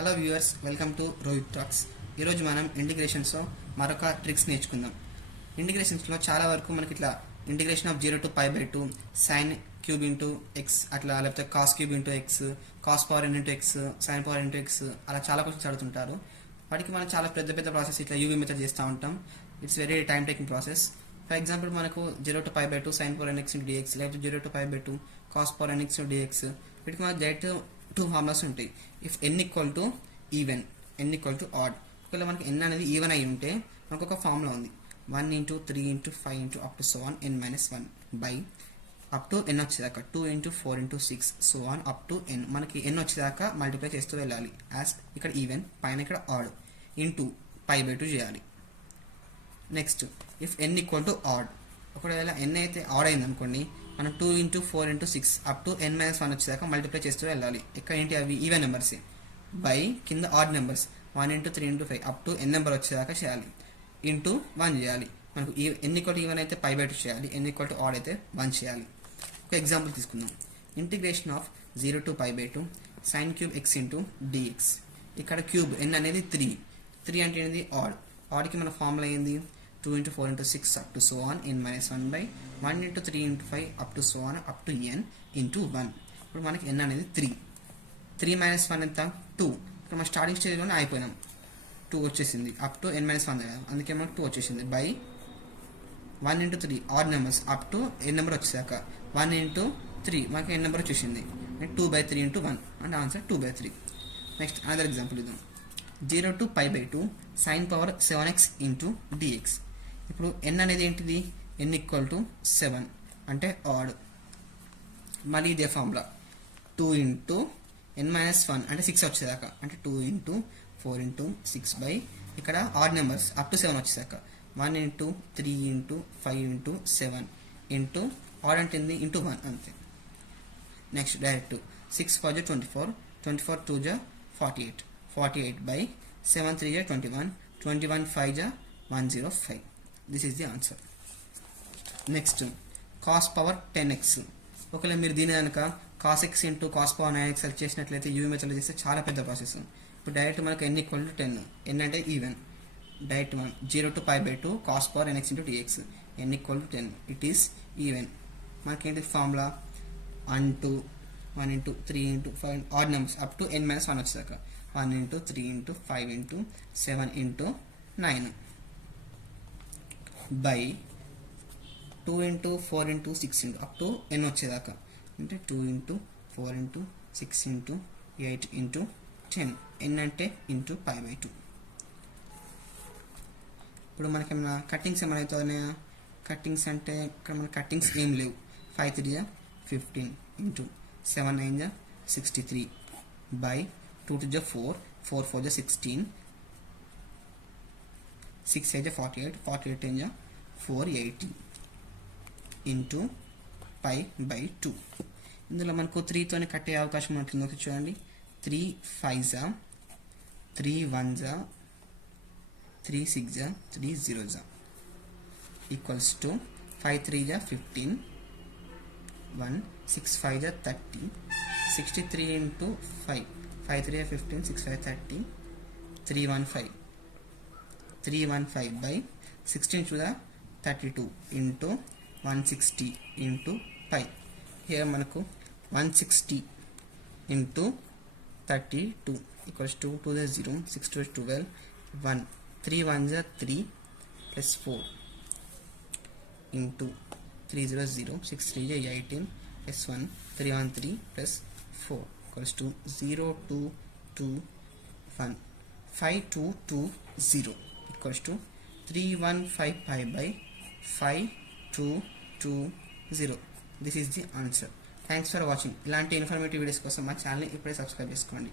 Hello viewers, welcome to Rohit talks. ఈరోజు మనం ఇంటిగ్రేషన్స్లో మరొక ట్రిక్స్ నేర్చుకుందాం. ఇంటిగ్రేషన్స్లో చాలా వరకు మనకి ఇట్లా integration of 0 to π/2 sine cube into x అట్లా, లేకపోతే cos cube into x, cos power n into x, sine power into x, అలా చాలా క్వశ్చన్స్ అడుగుతుంటారు. వాటికి మనం చాలా పెద్ద పెద్ద ప్రాసెస్ ఇట్లా యూవీ మెథడ్ చేస్తూ ఉంటాం. It's very time taking process. For example మనకు 0 to π/2 sine power n x into dx, లేకపోతే 0 to π/2 cos power n x into dx, వీటికి మనకు డైరెక్ట్ టూ ఫార్ములాస్ ఉంటాయి. If N equal to even, n equal to odd. ఒకవేళ మనకి ఎన్ అనేది even అయి ఉంటే మనకు ఒక ఫార్ములా ఉంది, 1 × 3 × 5 × up to so on n - 1 by up to n వచ్చేదాకా 2 × 4 × 6 so on up to n. మనకి ఎన్ వచ్చేదాకా మల్టిప్లై చేస్తూ వెళ్ళాలి. యాజ్ ఇక్కడ ఈవెన్, పైన ఇక్కడ ఆడ్, ఇంటూ π/2 చేయాలి. Next if N equal to odd, ఒకవేళ ఎన్ అయితే ఆడ్ అయింది అనుకోండి, మనం 2 × 4 × 6 అప్ టు n - 1 వచ్చేదాకా మల్టిప్లై చేస్తూ వెళ్ళాలి. ఇక్కడ ఏంటి, అవి ఈవెన్ నెంబర్సే. బై కింద odd numbers 1 × 3 × 5 up to n number వచ్చేదాకా చేయాలి. ఇంటూ 1 చేయాలి. మనకు ఎన్ ఈక్వల్ టు ఈవెన్ అయితే π/2 చేయాలి, ఎన్ ఈక్వల్ టు ఆడ్ అయితే 1 చేయాలి. ఒక ఎగ్జాంపుల్ తీసుకుందాం. Integration of 0 to π/2 sine cube x into dx. ఇక్కడ క్యూబ్ ఎన్ అనేది 3 అంటే ఏంది, ఆడ్. ఆడ్కి మన ఫార్ములా ఏంది, 2 × 4 × 6 up to so on n - 1 by 1 × 3 × 5 up to so on up to n into 1. ఇప్పుడు మనకి n అనేది 3 - 1 ఎంత, 2. ఇక్కడ మనం స్టార్టింగ్ స్టేజ్లోనే అయిపోయినాం, 2 వచ్చేసింది. అప్ టు n - 1 అందుకే మనకు 2 వచ్చేసింది. By 1 × 3 odd numbers up to n number వచ్చేసాక 1 × 3 మనకి n నెంబర్ వచ్చేసింది. 2/3 × 1 అంటే ఆన్సర్ 2/3. నెక్స్ట్ అనదర్ ఎగ్జాంపుల్ ఇద్దాం. 0 to π/2 sine power 7x into dx. ఇప్పుడు n అనేది ఏంటిది, n ఈక్వల్ టు 7 అంటే ఆడ్. మళ్ళీ ఇదే ఫార్ములా 2 × n - 1 అంటే 6 వచ్చేదాకా, అంటే 2 × 4 × 6 బై ఇక్కడ ఆడ్ నెంబర్స్ అప్ టు 7 వచ్చేసాక 1 × 3 × 5 × 7 ఇంటూ ఆడ్ అంటే ఇంటూ 1 అంతే. Next direct 6 × 4 = 24, 24 × 2 = 48, 48 by 7 × 3 = 21, 21 × 5 = 105. This is the answer. Next cos power 10x. ఒకవేళ మీరు దీని కనుక cos x into cos power 9x select చేసినట్లయితే యూవీ మెథడ్లో చేస్తే చాలా పెద్ద ప్రాసెస్. ఇప్పుడు డైరెక్ట్ మనకు n ఈక్వల్ టు 10, n అంటే ఈవెన్. డైరెక్ట్ మనం 0 to π/2 cos power nx into dx, n equal to 10, it is even. మనకేంటి formula 1 × 3 × 5 odd numbers up to n - 1 వచ్చేదాకా 1 × 3 × 5 × 7 × 9 బై 2 × 4 × 6 అప్ టు n వచ్చేదాకా, అంటే 2 × 4 × 6 × 8 × 10, n అంటే ఇంటూ π/2. ఇప్పుడు మనకి ఏమైనా కట్టింగ్స్ ఏమైనా అవుతున్నాయా, కట్టింగ్స్ అంటే ఇక్కడ మన కట్టింగ్స్ ఏం లేవు. 5 × 3 = 15 ఇంటూ 7 × 9 = 63 బై 2 × 2 = 4, 4 × 4 = 16, 6 × 8 = 48, 48 × 10 = 480 ఇంటూ π/2. ఇందులో మనకు 3తోనే కట్టే అవకాశం ఉంటుందో చూడండి. 3 × 5 = 3 × 1 = 3 × 6 = 3 × 0 equals to 5 × 3 = 15, 1 6 × 5 = 30, 63 × 5, 5 × 3 = 15, 6 × 5 = 30, 315 by 16 × 2 = 32 into 160 into π. Here మనకు 160 into 32 equals to 2 × 0, 6 × 2 = 12, 1 3 × 1 = 3 plus 4 into 3 × 0 = 0, 6 × 3 = 18 plus 1 3 × 1 = 3 plus 4 equals to 0 2 2 1 5 2 2 0 equals to 315 π by 5 2 2 0. This is the answer. Thanks for watching. ఇలాంటి ఇన్ఫర్మేటివ్ వీడియోస్ కోసం మా ఛానల్ని ఇప్పుడే సబ్స్క్రైబ్ చేసుకోండి.